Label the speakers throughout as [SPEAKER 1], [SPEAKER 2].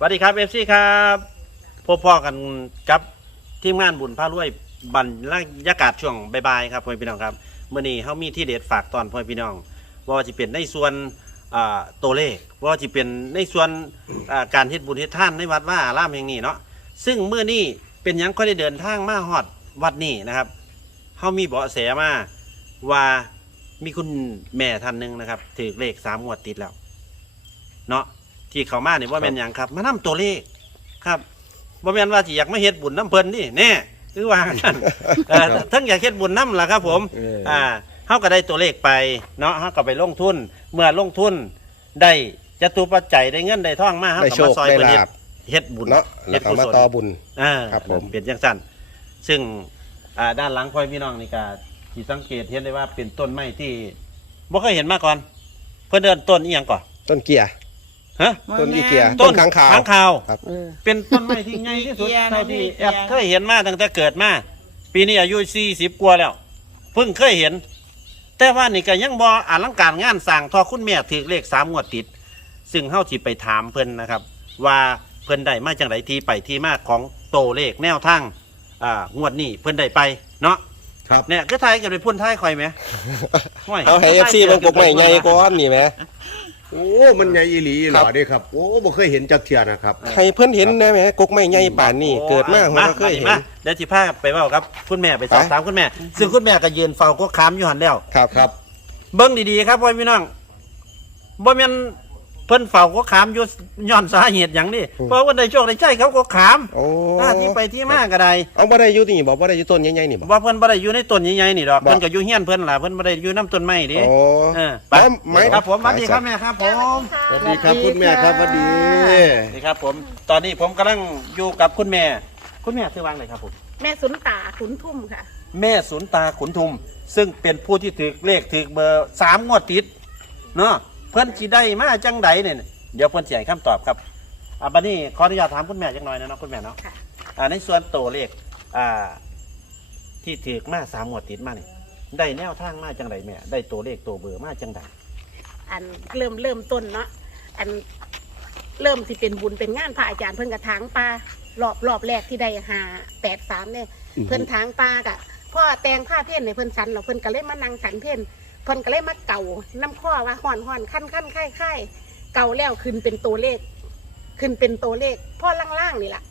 [SPEAKER 1] วัสดีครับFC ครับพบพ่อกันกับทีมงานบุญพารวยบรรยากาศช่วงบ่ายๆครับพ่อพี่น้องครับเมื่อนี้เขามีที่เด็ดฝากตอนพ่อพี่น้องว่าจะเป็นในส่วนตัวเลขว่าจะเป็นในส่วนการเฮ็ดบุญเฮ็ดทานในวัดว่าอารามแห่งนี้เนาะซึ่งเมื่อนี้เป็นยังค่อยได้เดินทางมาฮอดวัดนี้นะครับเขามีเบาะแสมาว่ามีคุณแม่ท่านหนึ่งนะครับถือเลข3 งวดติดแล้วเนาะที่เขามาเนี่ยว่าเป็นอย่างครับมานำตัวเลขครับว่าเป็นว่าที่อยากมาเฮ็ดบุญน้ำเพลินนี่แน่หรือว่ากันทั้งอยากเฮ็ดบุญน้ำล่ะครับผมเขาก็ได้ตัวเลขไปเนาะเขาก็ไปลงทุนเมื่อลงทุนได้จตุปัจจัยได้เงินได้ทองมาเขาก็มาซอยเพิ่นเฮ็ดบุญ
[SPEAKER 2] เนาะเฮ็ดกุศลมาต่อบุญ
[SPEAKER 1] ครับผมเป็นจังซั่นซึ่งด้านหลังพ่อพี่น้องนี่ก็ที่สังเกตเห็นได้ว่าเป็นต้นไม้ที่บ่เคยเห็นมาก่อนเพิ่นเดินต้นอีหยังก่อน
[SPEAKER 2] ต้นเกียร์
[SPEAKER 1] ฮะ
[SPEAKER 2] ต้นอีเกียร์
[SPEAKER 1] ต้นค้างคาว
[SPEAKER 2] ครับ
[SPEAKER 1] เป็นต้นไม้ที่ใหญ่ที่สุดเท่าที่แอบเคยเห็นมาตั้งแต่เกิดมาปีนี้อายุ40 กว่าแล้วเพิ่งเคยเห็นแต่ว่านี่ก็ยังบ่อลังการงานสร้างทอคุณแม่ถือเลข3 งวดติดซึ่งเฮาสิไปถามเพิ่นนะครับว่าเพิ่นได้มาจังไดที่ไปที่มาของโตเลขแนวทางงวดนี้เพิ่นได้ไปเนาะครับเนี่ยคือไทยกันไปพ่นไทยคอยไหม
[SPEAKER 2] เอาให้ FC เบิ่งปกใหม่ใหญ่ก่อนนี่แหม
[SPEAKER 3] โอ้มันใหญ่อีหลีหล่อเด้ครับโอ้บ่เคยเห็นจักเที่ยนะครับ
[SPEAKER 2] ให้เพิ่นเห็นได้แหมกกใหม่ใหญ่ป่านนี้เกิดมาบ่เคยเห็น
[SPEAKER 1] เดี๋ยวสิพาไปเว้าครับคุณแม่ไปสอบถามคุณแม่ซึ่งคุณแม่ก็ยืนเฝ้าก็ค้ำอยู่หั่นแล้ว
[SPEAKER 2] ครับ
[SPEAKER 1] เบิ่งดีๆครับพ่อพี่น้องบ่แม่นเพิ่นเฝ้าก็ขามอยู่ย้อนสาเหตุหยังนี่เพราะว่าได้โชคได้ใช้เขาก็ขามที่ไปที่มาก็ได้
[SPEAKER 2] เอาบ่ได้อยู่นี่บ่ได้อยู่ต้นใหญ่ๆนี่บ่
[SPEAKER 1] ว่าเพิ่นบ่ได้อยู่ในต้นใหญ่ๆนี่ดอกเพิ่นก็อยู่เฮียนเพิ่นล่ะเพิ่นบ่ได้อยู่นำต้นไม้ดิไปครับผมสวัสดีครับแม่ครับผม
[SPEAKER 3] สวัสดีครับคุณแม่ครับสวัสดี
[SPEAKER 1] นี่ครับผมตอนนี้ผมกำลังอยู่กับคุณแม่ชื่อว่าอะไรครับผม
[SPEAKER 4] แม่สุนตาขุนทุ่มค่ะ
[SPEAKER 1] แม่สุนตาขุนทุมซึ่งเป็นผู้ที่ถือเลขถือเบอร์3 งวดติดเนาะเพิ่นสิได้มาจังใดเนี่ยเดี๋ยวเพิ่นสิให้คำตอบครับบัดนี้ขออนุญาตถามคุณแม่จักหน่อยนะเนาะคุณแม่เนาะในส่วนตัวเลขที่ถือมา3 งวดติดมานี่ได้แนวทางมาจังใดแม่ได้ตัวเลขตัวเบอร์มาจังใด
[SPEAKER 4] อันเริ่มต้นเนาะอันเริ่มที่เป็นบุญเป็นงานพระอาจารย์เพิ่นกระถางปลารอบแรกที่ได้583เนี่ยเพิ่นถางปลากะพ่อแต่งผ้าเพ่นในเพิ่นสันแล้วเพิ่นก็เลยมานั่งสันเพ่นเพิ่นก็เลยมาเก่าน้ำข้อว่าห่อนขั้นค่ายเก่าแล้วขึ้นเป็นตัวเลขพ่อล่างๆนี่แหละ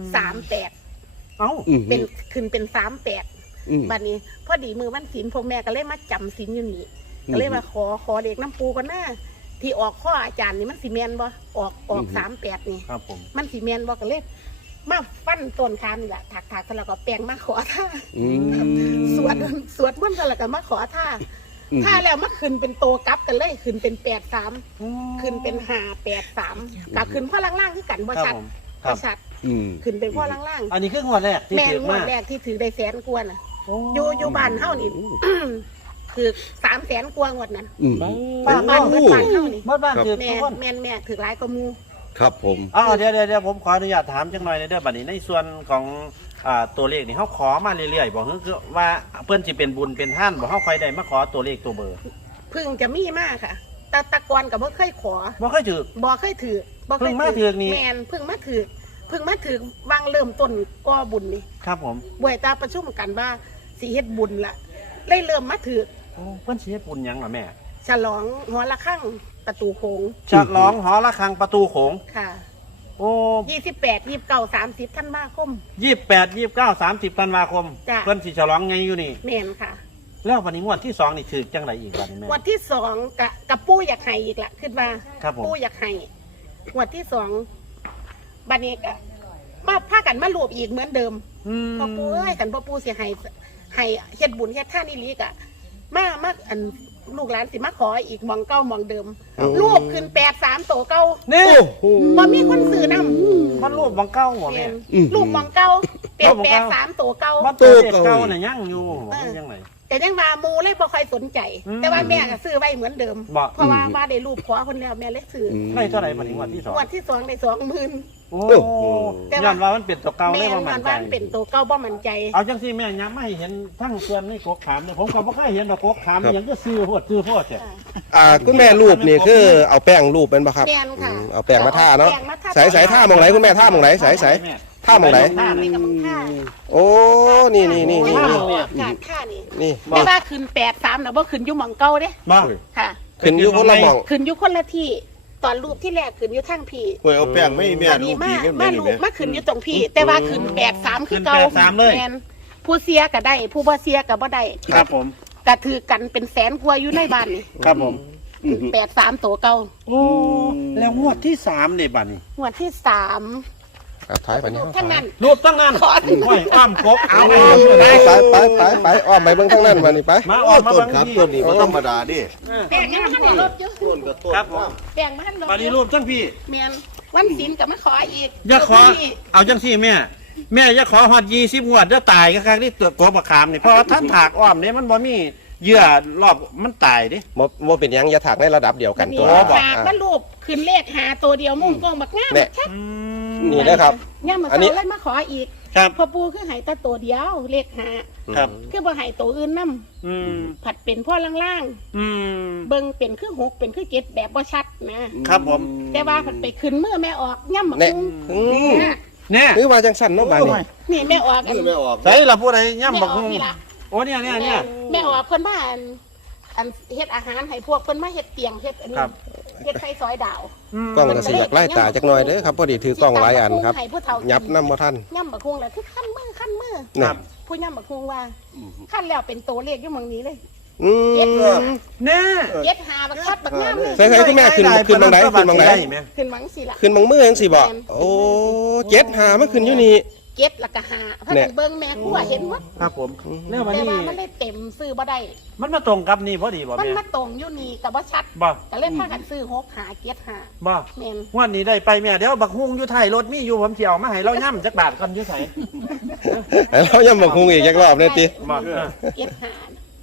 [SPEAKER 4] 38เป็นขึ้นเป็น38บัดนี้พอดีมือวันศีลพวกแม่ก็เลยมาจำศีลอยู่นี่ก็เลยมาขอเด็กน้ำปูกันหน้าที่ออกข้ออาจารย์นี่มันสีแมนบ่ออก38นี่
[SPEAKER 1] ครับผม
[SPEAKER 4] มันสีแมนบ่ก็เลยมาฟันต้นคามนี่แหละถักแล้วก็แปลงมาขอท่าสวดมันกันแล้วก็มาขอท่าแล้วมันขึ้นเป็นโตกลับกันเลยขึ้นเป็น83ขึ้นเป็น583กับขึ้นพ่อล่างๆที่กันบ่ชัดขึ้นเป็นพ่อล่าง
[SPEAKER 1] ๆอันนี้คืองวดแรกที่ถือมา
[SPEAKER 4] แม่งวดแรกที่ถือได้100,000 กว่าน่ะอยู่บ้านเฮานี่คือ300,000 กว่างวดนั้นบ้านเฮานี่
[SPEAKER 1] บ้านถือ
[SPEAKER 4] แม่ถือหลายกว่าหมู่
[SPEAKER 3] ครับผม
[SPEAKER 1] เดี๋ยวผมขออนุญาตถามจังหน่อยในเด้อบัดนี้ในส่วนของตัวเลขนี่เขาขอมาเรื่อยๆบอกคือว่าเพื่อนจะเป็นบุญเป็นท่านบอกเขาใครได้มาขอตัวเลขตัวเบอร์
[SPEAKER 4] เพิ่งจะมีมากค่ะตะกอนกับบ่เคยขอ
[SPEAKER 1] บ่เคยถือเพิ่งมาถือนี่
[SPEAKER 4] แมนเพิ่งมาถือวางเริ่มต้นก่อบุญนี่
[SPEAKER 1] ครับผม
[SPEAKER 4] บ่อยตาประชุมกันว่าสิเฮ็ดบุญละเลยเริ่มมาถือ
[SPEAKER 1] เพิ่นสิเฮ็ดบุญหยังล่ะแม่
[SPEAKER 4] ฉลองหอระฆังประตูโขง
[SPEAKER 1] ฉลองหอระฆังประตูโขง
[SPEAKER 4] ค่ะ
[SPEAKER 1] โอ้
[SPEAKER 4] 28 29 30ธันวาคม
[SPEAKER 1] 28 29 30ธันวาคมเพิ่นสิฉลองไงอยู่นี่
[SPEAKER 4] แม่นค่ะ
[SPEAKER 1] แล้ววันนี้งวดที่2นี่ถือจังไดอีกบัดนี้แม่
[SPEAKER 4] งวดที่2กับปู่อยากให้อีกละคิดว่าปู่อยากให้งวดที่2บัดนี้ก็มาพากันมารวบอีกเหมือนเดิมพ่อปู่เอ้ยคันพ่อปู่สิให้เฮ็ดบุญเฮ็ดทานอีหลีก็มาอันลูกหลานสิมาขออีกมองเก้ามองเดิมรูปขึ้น83โตเก้า
[SPEAKER 1] นี่
[SPEAKER 4] บ่มีคนซื้อนำ
[SPEAKER 1] มันรูปมองเก้าบ่แม่
[SPEAKER 4] รูปมองเก้าเป็น83โตเก้า
[SPEAKER 1] ตัวเก้าน่ะยังอยู่ยังไง
[SPEAKER 4] แต่ยังว่าหมูเลยบ่ค่อยสนใจ แต่ว่าแม่ก็ซื้อไว้เหมือนเดิม
[SPEAKER 1] บ่
[SPEAKER 4] เพราะว่าได้รูปขอคนแล้วแม่เลยซื้อ
[SPEAKER 1] ได้เท่าไหร่บัดนี้งวดที่สอง
[SPEAKER 4] งวดที่2ได้20,000
[SPEAKER 1] โอ้
[SPEAKER 4] แต่ว่า
[SPEAKER 1] ย้อนว่ามันเป็นตัวเก่า
[SPEAKER 4] แม่
[SPEAKER 1] เลยว่ามัน
[SPEAKER 4] มัน
[SPEAKER 1] ใจ
[SPEAKER 4] ว่ามันเป็นตัวเก่าบ่มั่นใจ
[SPEAKER 1] เอาจังซี่แม่ย้ำไม่เห็นทั้งส่วนในกกขามเนี่ยผมก็บ่เคยเห็นดอกกกขามอหยังก็ซื้อโพดจ้ะ
[SPEAKER 2] คุณแม่รูปนี่คือเอาแป้งรูปเป็นปะครับ
[SPEAKER 4] แม่นค่ะ
[SPEAKER 2] เอาแป้งมาท่าเนาะ
[SPEAKER 4] แป้งมาทา
[SPEAKER 2] ใส่ท่ามองไหนคุณแม่ท่ามองไหนใส่ท่ามองไหน
[SPEAKER 4] ท่านี่กับมันท่า
[SPEAKER 2] โอ้นี่
[SPEAKER 4] นี่
[SPEAKER 2] นี่
[SPEAKER 4] การท่านี่
[SPEAKER 2] นี่
[SPEAKER 4] แต่ว่าขึ้น83น่ะบ่ขึ้นอยู่หม่องเก่าเด้
[SPEAKER 1] บ่
[SPEAKER 4] ค่ะ
[SPEAKER 2] ขึ้นอยู่คนละหมอง
[SPEAKER 4] ขึ้นอยู่คนละที่ตอนรูปที่แรกขึ้นอยู่ทางพี่
[SPEAKER 3] หวยเอาแป้งไม่แม่
[SPEAKER 4] อัน
[SPEAKER 3] ลู
[SPEAKER 4] นี้
[SPEAKER 3] กพี่กัน
[SPEAKER 4] มา
[SPEAKER 3] แม่
[SPEAKER 4] รู
[SPEAKER 3] นี่
[SPEAKER 4] ป
[SPEAKER 3] แม่
[SPEAKER 4] มาขึ้นอยู่ตรงพี่ แต่ว่าขึ้น83คือเก่า
[SPEAKER 1] ขึ้น83เลย
[SPEAKER 4] แม่นผู้เสียก็ได้ ผู้บ่เสียก็บ่ได้
[SPEAKER 1] ครับผม
[SPEAKER 4] ก็ถือกันเป็นแสนกว่าอยู่ในบ้านนี่
[SPEAKER 1] ครับผม
[SPEAKER 4] 83ตัวเก่า
[SPEAKER 1] โอ้แล้วงวดที่3นี่บัดนี้
[SPEAKER 4] งวดที่3
[SPEAKER 2] ท้ายไปนี่
[SPEAKER 4] ทั้งนั้น
[SPEAKER 1] รูปตั้งนั้น
[SPEAKER 4] ขอ
[SPEAKER 1] ห้อยอ้อมกกเอา
[SPEAKER 2] ไปอ้อมไปเบิ่งทางนั้นมานี่ไป
[SPEAKER 1] มา
[SPEAKER 3] โอ้
[SPEAKER 1] อ้อมมา
[SPEAKER 3] ต้น
[SPEAKER 1] เบิ่ง
[SPEAKER 3] ครับ
[SPEAKER 1] ที่
[SPEAKER 3] ต้นนี้บ่ธรรมดาดิ
[SPEAKER 4] แบ่งยังให้รถอยู่
[SPEAKER 3] ต้นกับต้น
[SPEAKER 1] ครับผม
[SPEAKER 4] แบ่งมาให้รถ
[SPEAKER 1] บัดนี้รูปทั้งพี่
[SPEAKER 4] แม่นวันศีลก็มาขออีก
[SPEAKER 1] อย่าขอเอาจังซี่แม่อย่าขอฮอด20งวดจะตายก็ครั้งนี้ตัวกบบักขามนี่เพราะว่าท่านถากอ้อมนี่มันบ่มีเยื่อรอบมันตายดิ
[SPEAKER 2] โมเป็นหยังอย่าถักในระดับเดียวกัน
[SPEAKER 4] นี่
[SPEAKER 2] ตัว
[SPEAKER 4] ฝากมันรูปขึ้นเลขหาตัวเดียวมุ่งกล้องบักงาม
[SPEAKER 2] เนี่ย
[SPEAKER 4] ชัด
[SPEAKER 2] นี่นะครับ
[SPEAKER 4] ย่ามา
[SPEAKER 2] อันนี้
[SPEAKER 4] เซาเลยมาขออีก
[SPEAKER 1] ครับ
[SPEAKER 4] พ่อปู่คือให้แต่ตัวเดียวเลขหา
[SPEAKER 1] ครับ
[SPEAKER 4] คือบ่ให้ตัวอื่นนํ
[SPEAKER 1] อืม
[SPEAKER 4] ผัดเป็นพ่อล่าง
[SPEAKER 1] อืม
[SPEAKER 4] ๆเบิ่งเป็นคือ6เป็นคือ7แบบบ่ชัดนะครับ
[SPEAKER 1] ผม
[SPEAKER 4] แต่ว่าผัดไปขึ้นมือแม่ออกย่ำบัก
[SPEAKER 2] เนี่ย
[SPEAKER 4] คุ้ง
[SPEAKER 2] อืม
[SPEAKER 1] เนี่ย
[SPEAKER 2] หรือว่าจังสั้นเนาะบ้านนี่
[SPEAKER 4] นี่แม่ออกอัน
[SPEAKER 3] ไม่ออก
[SPEAKER 1] ใส่ละผู้ใดย่ำ
[SPEAKER 4] แม่
[SPEAKER 1] บัก
[SPEAKER 4] ออ
[SPEAKER 1] ฮุ
[SPEAKER 4] ก
[SPEAKER 1] ง
[SPEAKER 4] นี่ล่ะ
[SPEAKER 1] โอ้เนี่ย
[SPEAKER 4] แม่ออกเพิ่นมาอันเฮ็ดอาหารให้พวกเพิ่นมาเฮ็ดเตียงเฮ็ดอันนี้
[SPEAKER 1] ครับ
[SPEAKER 4] เฮ็ดไฟซอยดาว
[SPEAKER 2] กล้องก็สิอยากไล่ตาจักหน่อยเด้อครับพอดีถือกล้องหลายอันครับ
[SPEAKER 4] ให้ผู้เฒ่ากิน
[SPEAKER 2] ยับน้ำบ่ท่าน
[SPEAKER 4] ย่ำบักคุ้งแล้วคือขั้นมือ
[SPEAKER 2] นี่
[SPEAKER 4] ผู้ย่ำบักคุ้งว่าขั้นแล้วเป็นตัวเลขอยู่หมองนี้เลย
[SPEAKER 2] อืม
[SPEAKER 1] เนี่ย
[SPEAKER 4] เย็ดหาบักคัดบักงามเลย
[SPEAKER 2] ใส่คุณแม่ขึ้นบางไหนขึ้นบางไหน
[SPEAKER 4] ขึ้นหวังสิล่ะ
[SPEAKER 2] ขึ้นบางมือจังสิบ่โอ้เจ็ดหามาขึ้นอยู่นี่
[SPEAKER 4] เก็ดแล้วก็หาเพราะ
[SPEAKER 2] เนี่ย
[SPEAKER 4] เบิ่งแม่กูว่าเห็นหมด
[SPEAKER 1] ครับผมแล้ววัน
[SPEAKER 4] แต่
[SPEAKER 1] นี้
[SPEAKER 4] ว่ามันได้เต็มซื้อบ่ได้
[SPEAKER 1] มันมาตรงกับนี่พอดีบ่
[SPEAKER 4] มัน
[SPEAKER 1] แม่
[SPEAKER 4] มาตรงอยู่นี่กับว่าชัด
[SPEAKER 1] บ่
[SPEAKER 4] ก็เลยพากันซื้อ6หาเก็ดหา
[SPEAKER 1] บ่
[SPEAKER 4] แม่น
[SPEAKER 1] วันนี้ได้ไปแม่เดี๋ยวบักฮุงอยู่ท้ายรถมีอยู่ผมสิเอามาให้เราย่ำจักบาทก่อนอยู่ไส
[SPEAKER 2] แล้วยังบอกคงอีกจักรอบเลยติ
[SPEAKER 1] บ่
[SPEAKER 4] เก็ดหา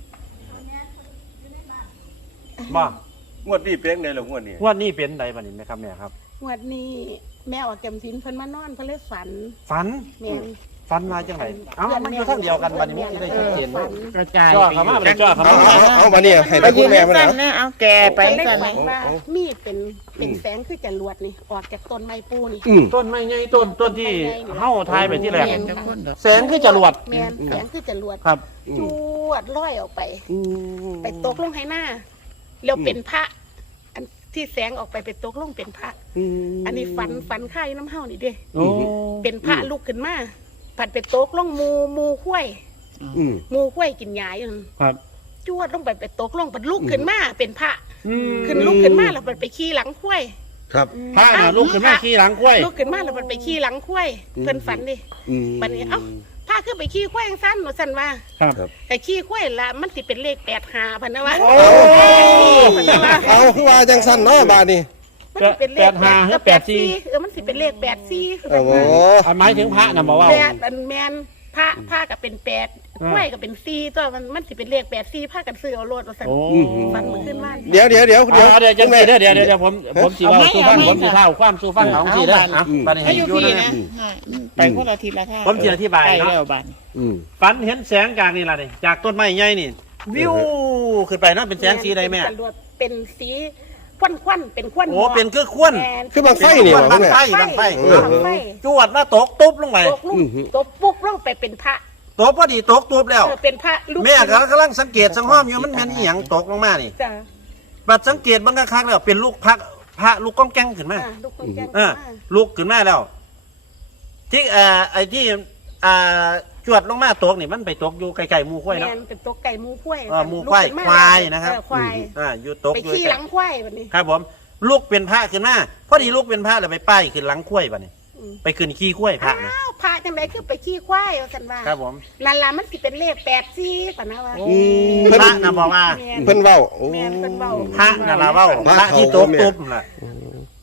[SPEAKER 1] บ่
[SPEAKER 3] งวดนี้เป้งได้แล้วงวดนี้
[SPEAKER 1] วันนี้เป็นใดบัดนี้แม่ครับแม่ครับ
[SPEAKER 4] งวดนี้แม่ออกจำศีลเพิ่นมานอนเพิ่นเลยฝัน
[SPEAKER 1] ฝัน
[SPEAKER 4] แม่น
[SPEAKER 1] ฝันมาจังไดเอ้ามันอยู่ทางเดียวกันบัดนี้มันสิได้ชัดเจน
[SPEAKER 4] ฝั
[SPEAKER 1] เนาะ
[SPEAKER 4] น
[SPEAKER 5] กระจาย
[SPEAKER 1] จ่อเข้ามาบ่ได้จ่อเข้า
[SPEAKER 2] เอา
[SPEAKER 1] มา
[SPEAKER 2] เอามาเนี่ยให้
[SPEAKER 5] ไป
[SPEAKER 2] ตา
[SPEAKER 5] ยื
[SPEAKER 2] คุ
[SPEAKER 5] น
[SPEAKER 2] ณแม่มา
[SPEAKER 5] สั้
[SPEAKER 2] แล้ว
[SPEAKER 5] นนะเอาแกไป
[SPEAKER 4] เพิ่นเลย
[SPEAKER 5] สั้น
[SPEAKER 4] ฝั
[SPEAKER 5] นะ
[SPEAKER 4] นว่ามีเป็นแสงคือจรวดนี่ออกจากต้นไม้ปูนี่
[SPEAKER 1] ต้นไม้ใหญ่ต้นที่เฮาทายไปที่แรก
[SPEAKER 4] แม่น
[SPEAKER 1] แสงคือจรวด
[SPEAKER 4] แม่นแสงคือจรวด
[SPEAKER 1] ครับ
[SPEAKER 4] จวดลอยออกไป ไปตกลงให้หน้าแล้วเป็นพระ อันที่แสงออกไปไปตกลงเป็นพระ อันนี้ฝันค่ายน้ำเฮานี่เด้
[SPEAKER 1] โอ้
[SPEAKER 4] เป็นพระลุกขึ้นมาผัดไปตกลงมูข้วยมูข้วยกินยาอยู่นั่น
[SPEAKER 1] ครับ
[SPEAKER 4] จวดลงไปตกลงปัดลุกขึ้นมาเป็นพระ
[SPEAKER 1] อืม
[SPEAKER 4] ขึ้นลุกขึ้นมาแล้วมันไปขี่หลังข้วย
[SPEAKER 3] ครับ
[SPEAKER 1] พระน่ะลุกขึ้นมาขี่หลังกล้วย
[SPEAKER 4] ลุกขึ้นมาแล้วมันไปขี่หลังข้วยเพิ่นฝันดิบัดนี้เอ้าพาขึ้นไปขี่ข้วยจังซั่นหนูสั่นว่า
[SPEAKER 1] ครับ
[SPEAKER 4] แต่ขี้ข้วยละมันสิเป็นเลข85พันนะวะ
[SPEAKER 2] พันนะวะ เอาคือว่าจังสั้นเนาะบาดนี้
[SPEAKER 4] มันสิเป็นเลข
[SPEAKER 1] 85หรือ84
[SPEAKER 4] มันสิเป็นเลข84
[SPEAKER 2] โอ้โห
[SPEAKER 1] อันหมายถึงพระน่ะบ่ว่า
[SPEAKER 4] แปดอันแมนผ้าก็เป็น8ข้วยก็เป็น4ตัวมันสิเป็นเลข84ผ้ากันซื้อเอาโลดว่าซั่น
[SPEAKER 1] โอ้
[SPEAKER 4] ฟันมือขึ้นว่า
[SPEAKER 2] เดี๋ยว
[SPEAKER 1] เดี๋ยวจังได๋เดี๋ยวผมสิว่าสู่ฟังผมสิเท่าความสู่ฟังของสิเด้ออ่ะบัดนี้
[SPEAKER 5] ให้
[SPEAKER 1] ให้
[SPEAKER 5] อยู่
[SPEAKER 1] อยู่
[SPEAKER 5] พี่
[SPEAKER 1] นะ
[SPEAKER 5] นะไปคนละทีละท่า
[SPEAKER 1] ผมสิอธิบาย
[SPEAKER 5] ไป
[SPEAKER 1] เนาะ
[SPEAKER 5] แล้วบัน
[SPEAKER 1] ฝันเห็นแสงจากนี่ล่ะนี่จากต้นไม้ใหญ่นี่ วิวขึ้นไปเนาะเป็นแสงสีใดแม่
[SPEAKER 4] เป็นสีควันเป็นควัน
[SPEAKER 1] โอ้เป็นคือควัน
[SPEAKER 2] คือบางไฟนี่
[SPEAKER 1] บั
[SPEAKER 2] ว่ะ
[SPEAKER 1] ง
[SPEAKER 2] คุณแม่
[SPEAKER 1] ไฟบังไฟ
[SPEAKER 4] ไฟ
[SPEAKER 1] จวดว่าตกตุ๊บลงไป
[SPEAKER 4] ตกลุ่มตกปุ๊บลงไปเป็นพระ
[SPEAKER 1] ตกพอดีตกตุ๊บแล้ว
[SPEAKER 4] เป็นพระลูก
[SPEAKER 1] แม่กำลังสังเกตสังห้อมอยู่มันแม่นอีหยังตกลงมานี่
[SPEAKER 4] จ้ะ
[SPEAKER 1] บัดสังเกตบางครั้งแล้วเป็นลูกพระลูกก้องแก้งขึ้นมา
[SPEAKER 4] ลูกคนแก่
[SPEAKER 1] ลูกขึ้นมาแล้ว ที่ไอ้ที่จวดลงมาตกนี่มันไปตกอยู่ไกลๆหมู่ข้วยเนาะ
[SPEAKER 4] แม่นเป็นตัวไก่มูข้วย
[SPEAKER 1] หมูควายควายนะครับ
[SPEAKER 4] ควาย
[SPEAKER 1] อยู่ตก
[SPEAKER 4] ไป
[SPEAKER 1] อยู่
[SPEAKER 4] ขี่หลังควายแบบนี้
[SPEAKER 1] ครับผมลูกเป็นพระขึ้นมาพอดีลูกเป็นพระแล้วไปป้ายขึ้นหลังข้วยบัดนี้ไปขึ้นขี้ข้วยพระนะ
[SPEAKER 4] อ้าวพระจังไดคือไปขี่ควายว่าซั่นว่า
[SPEAKER 1] ครับผม
[SPEAKER 4] นั่นล่ะมันสิเป็นเลข84ป่ะนะว่า
[SPEAKER 1] พระนะบอกว่า
[SPEAKER 2] เพิ่นเว้า
[SPEAKER 4] แม่นเพิ่นเว้า
[SPEAKER 1] พระนะลาเว้าพระที่ตกตุ๊บน่ะ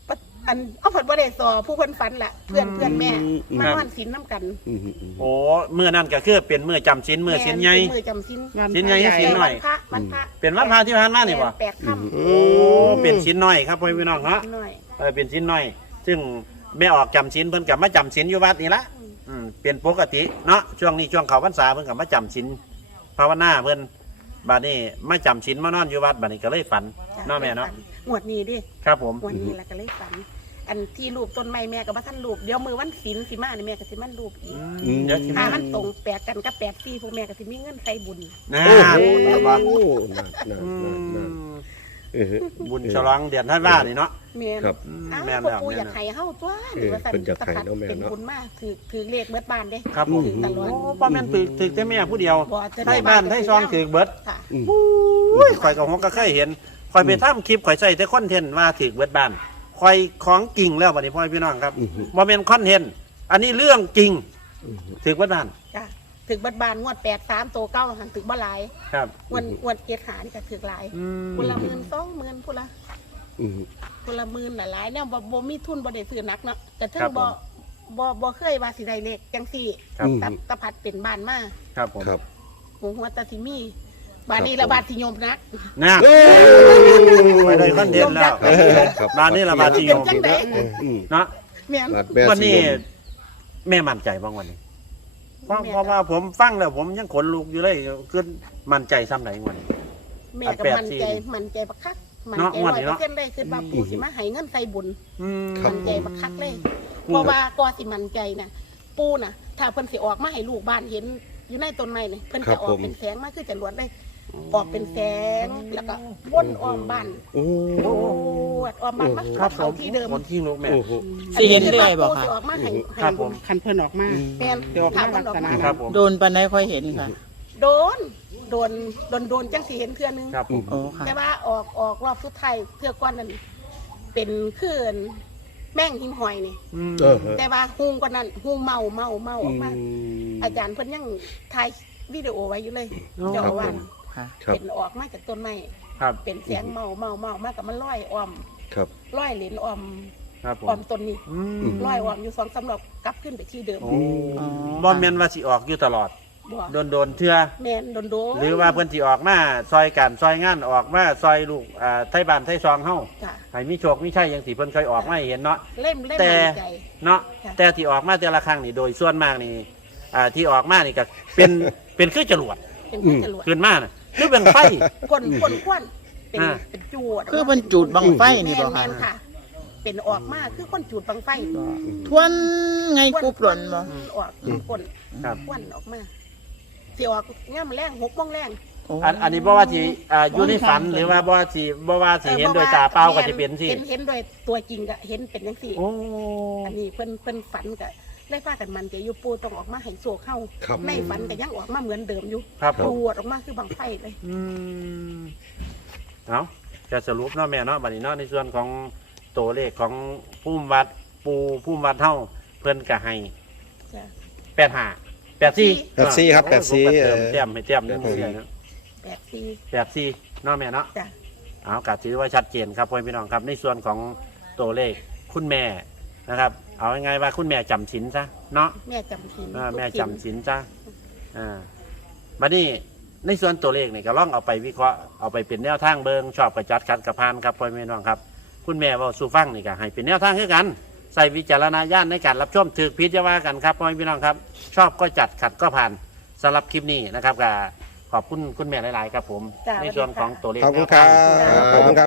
[SPEAKER 4] อันเอาผลบ่ได้สอผู้เพิ่นฝันล่ะเพื่อนแม่มานอนศีลน้ำกัน
[SPEAKER 1] โอ้เมื่อนั้นก็คือเป็นมื้อจำศีลมื้อศีลใหญ่
[SPEAKER 4] มือจำศีล
[SPEAKER 1] ศีลใหญ่ศีลน้อย
[SPEAKER 4] วันพระ
[SPEAKER 1] เป็นวันพระที่ผ่านมานี่บ่
[SPEAKER 4] แปดค่ำ
[SPEAKER 1] โอ้เป็นศีลน้อยครับพ่อพี่น้องฮะ
[SPEAKER 4] น้อย
[SPEAKER 1] เป็นศีลน้อย ซึ่งแม่ออกจำศีลเพิ่นก็มาจำศีลอยู่วัดนี่ละเป็นปกติเนาะช่วงนี้ช่วงเข้าพรรษาเพิ่นก็มาจำศีลภาวนาเพิ่นบัดนี้มาจำศีลมานอนอยู่วัดบัดนี้ก็เลยฝันเนาะแม่เนาะ
[SPEAKER 4] งวดนี้ดิ
[SPEAKER 1] ครับผม
[SPEAKER 4] งวดนี้ล่ะก็เลยฝัน อันที่รูปต้นไม้แม่ก็บ่ทันรูปเดี๋ยวมือวันศีลสิมานี่แม่ก็สิมันรูปอีก
[SPEAKER 1] เดี๋ยวสิ
[SPEAKER 4] ถ้า
[SPEAKER 1] มา
[SPEAKER 4] มันตรงแปดกันกับ84พวกแม่ก็สิมีเงินใส่บุญ
[SPEAKER 1] นะ
[SPEAKER 3] โอ้โห
[SPEAKER 1] แต่ว่า
[SPEAKER 3] นั่น
[SPEAKER 1] บุญฉลองเดือนธันวานี่เนาะ
[SPEAKER 4] แม่น
[SPEAKER 3] ครับ
[SPEAKER 4] อ้าว
[SPEAKER 1] แม่น
[SPEAKER 4] พวก
[SPEAKER 1] แล้ว
[SPEAKER 4] ปู
[SPEAKER 1] แม่น
[SPEAKER 4] อยากให้เฮาตัวหรือว่าสั่น
[SPEAKER 3] เพิ่นอยากให้เนาะแม่
[SPEAKER 4] เป็น
[SPEAKER 3] เนาะ
[SPEAKER 4] บุญมากถือเลขเบิดบ้านเด้
[SPEAKER 1] ครับผม
[SPEAKER 4] ถือตลอด
[SPEAKER 1] โอ้ป้าแม่นถึกแต่แม่ผู้เดียว
[SPEAKER 4] บ่จะ
[SPEAKER 1] ไทบ้านไทซองถึกเบิด
[SPEAKER 4] ค่ะ
[SPEAKER 1] อุ้ยข่อยกับฮกก็เคยเห็นข่อยไปทำคลิปข่อยใส่แต่คอนเทนต์ว่าถึกเบิดบ้านข่อยของจริงแล้วบัดนี้พ่อพี่น้องครับบ่แม่นคอนเทนต์อันนี้เรื่องจริงถึกเบิดบ้าน
[SPEAKER 4] จ้ะถึกเบิดบ้านงวด83โตเก้าหันถึกบ่หลาย
[SPEAKER 1] ครับ
[SPEAKER 4] งวด7หานี่ก็ถึกหลายพุ่นละ10,000 20,000พุ่นละพุ่นละ10,000น่ะหลายแนวบ่มีทุนบ่ได้ซื้อหนักเนาะแต่ถึงบ่เคยว่าสิได้เลขจังซี่
[SPEAKER 1] ครับ
[SPEAKER 4] ตะพัดเป็นบ้านมา
[SPEAKER 1] ครับผม
[SPEAKER 3] ครับ
[SPEAKER 4] หัวตาสิมีบ้านนี้ละบาดที่โยมนัก
[SPEAKER 1] นะไปได้คอนเทนต์แล้ว
[SPEAKER 3] ครับ
[SPEAKER 1] บ้านนี้ละบาดที่โยม
[SPEAKER 4] เป็นจังได๋
[SPEAKER 1] เนาะ
[SPEAKER 4] แม่น
[SPEAKER 3] บาดแม่
[SPEAKER 1] วันนี้
[SPEAKER 3] สิโยม
[SPEAKER 1] แม่มั่นใจบ้างวันนี้เพราะ
[SPEAKER 4] แม่
[SPEAKER 1] เพราะว่าผมฟังแล้วผมยังขนลุกอยู่เลยคือมั่นใจซ้ำไหนวันนี้
[SPEAKER 4] แม่ก็มั่นใจบักคักมั่น
[SPEAKER 1] เนาะ
[SPEAKER 4] ใจ
[SPEAKER 1] งวดนี้เนาะ
[SPEAKER 4] 100%เลยคือว่าปู่สิมาให้เงินใส่บุญ
[SPEAKER 3] ครับ
[SPEAKER 4] มั่นใจบักคักเลย เพราะว่าก่อสิมั่นใจน่ะปู่น่ะ ถ้าเพิ่นสิออกมาให้ลูกบ้านเห็นอยู่ในต้นไม้นี่เพิ่น
[SPEAKER 3] ครั
[SPEAKER 4] จะ
[SPEAKER 3] บ
[SPEAKER 4] ออ
[SPEAKER 3] ผ
[SPEAKER 4] ก
[SPEAKER 3] ม
[SPEAKER 4] เป็นแสงมาคือจรวดเลยออกเป็นแสงแล้วก็วนอ้อมบ้าน
[SPEAKER 3] โอ้
[SPEAKER 4] อ้อมบ้านมา
[SPEAKER 1] ครับผ
[SPEAKER 4] เข้าม ที่เดิม
[SPEAKER 1] คนที่ลุกแม่
[SPEAKER 3] โอ้โห
[SPEAKER 5] สิเห็นเรื่อยบอก
[SPEAKER 4] ปู่
[SPEAKER 5] ค่ะ
[SPEAKER 4] สิออกมาให้
[SPEAKER 1] ครับผม
[SPEAKER 5] คันเพิ่นออกมา
[SPEAKER 4] แม่น
[SPEAKER 5] เดี๋ยวออกมา
[SPEAKER 4] ถามเพิ่นออกมา
[SPEAKER 1] ครับผม
[SPEAKER 5] โดนปันไหนค่อยเห็นค่ะ
[SPEAKER 4] โดนจังสิเห็นเทื่อนึง
[SPEAKER 1] ครับผม
[SPEAKER 5] โอ้ค่ะ
[SPEAKER 4] แต่ว่าออกรอบสุดท้ายเทื่อก้อนนั้นเป็นคืนแม่งหิมหอยนี่
[SPEAKER 3] เออ
[SPEAKER 4] แต่ว่าฮูงกว่านั้นฮูงเมาออกมาอาจารย์เพิ่นยังถ่ายวิดีโอไว้อยู่เลยเจ้าอาว่าส
[SPEAKER 5] ค่ะ
[SPEAKER 3] ครับ
[SPEAKER 4] เป็นออกมาจากต้นไม้
[SPEAKER 1] ครับ
[SPEAKER 4] เป็นเสียงเมามากับมันลอยอ้อม
[SPEAKER 3] ครับ
[SPEAKER 4] ลอยเหรนอ้อม
[SPEAKER 1] ครับผม
[SPEAKER 4] อ้อมต้นนี้
[SPEAKER 1] อืม
[SPEAKER 4] ลอยอ้อมอยู่2-3รอบกลับขึ้นไปที่เดิม
[SPEAKER 1] โอ้บอมแมนว่าสิออกอยู่ตลอด
[SPEAKER 4] บ่
[SPEAKER 1] โดนเทื่อ
[SPEAKER 4] แม่นโดน
[SPEAKER 1] หรือว่าเพิ่นสิออกมาซอยกันซอยงานออกมาซอยลูกไทบ้านไทซองเฮา
[SPEAKER 4] จ้ะ
[SPEAKER 1] ให้มีโชคมีชัยจังสิเพิ่นเคยออกมาให้เห็นเนาะ
[SPEAKER 4] เล่ม
[SPEAKER 1] แต่
[SPEAKER 4] มั่นใจ
[SPEAKER 1] เนาะ
[SPEAKER 4] ค่ะ
[SPEAKER 1] แต่ที่ออกมาแต่ละครั้งนี่โดยส่วนมากนี่ที่ออกมานี่ก็เป็น เป็นคือจรวด
[SPEAKER 4] เป็นผู้จรวด
[SPEAKER 1] ขึ้นมาน่ะคือเป็นไฟ
[SPEAKER 4] คนควันเป็น
[SPEAKER 1] อ่า
[SPEAKER 4] เป็นจวด
[SPEAKER 5] คือมันจูดบังไฟนี่
[SPEAKER 4] แม่
[SPEAKER 5] บอก
[SPEAKER 4] แม่
[SPEAKER 5] ค่ะ
[SPEAKER 4] นค่ะ เป็นออกมาคือคนจูดบังไฟ
[SPEAKER 5] ทวนไงกุบหล่นบ่
[SPEAKER 4] ออกคน
[SPEAKER 1] ครับ
[SPEAKER 4] ควันออกมาสิออกง่ามแรง6:00 นแรง
[SPEAKER 5] โอ้
[SPEAKER 1] อันนี้บ่ว่าสิอยู่ในฝันหรือว่าบ่ว่าสิเห็นโดยตาเปล่าก็จะเป็นสิ
[SPEAKER 4] เห็นโดยตัวจริงก็เห็นเป็นจังซี่
[SPEAKER 1] โอ้
[SPEAKER 4] อันนี้เพิ่นฝันก็ได้พากันมันจะอยู่ปูต้องออกมาให้โซเข้า
[SPEAKER 3] ครับ
[SPEAKER 4] ในฝันก็ยังออกมาเหมือนเดิมอยู่
[SPEAKER 1] ครับผ
[SPEAKER 4] ป
[SPEAKER 1] ม
[SPEAKER 4] วดออกมาคือบังไฟเลย
[SPEAKER 1] เอาจะสรุปเนาะแม่เนาะบัดนี้เนาะในส่วนของตัวเลขของภูมิวัดเฮาเพิ่นก็ให้
[SPEAKER 4] จ้ะ
[SPEAKER 1] 85 84
[SPEAKER 2] 84ครับ84
[SPEAKER 1] แต้มให้แต้มนึงเลยนะ
[SPEAKER 4] 84
[SPEAKER 1] 84เนาะแม่เนาะ
[SPEAKER 4] จ้ะ
[SPEAKER 1] เอากะถือว่าชัดเจนครับพ่อพี่น้องครับในส่วนของตัวเลขคุณแม่นะครับ เอาง่ายๆว่าคุณแม่จำศีลซะเนาะ
[SPEAKER 4] แม่จำศีล
[SPEAKER 1] แม่จำศีลซะบัดนี้ในส่วนตัวเลขนี่ก็ลองเอาไปวิเคราะห์เอาไปเป็นแนวทางเบิงชอบประจัดขัดกับพานครับพ่อพี่น้องครับคุณแม่เว่าสู่ฟังนี่ก็ให้เป็นแนวทางคือกันใส่วิจารณญาณในการรับชมถือพิจารณากันครับพ่อพี่น้องครับ ชอบก็จัดขัดก็ผ่านสำหรับคลิปนี้นะครับก็ขอบคุณคุณแม่หลายๆครับผม
[SPEAKER 4] จ้ะ
[SPEAKER 1] ในส่วนของตัวเลข
[SPEAKER 2] ขอบคุณครับขอบคุณครับ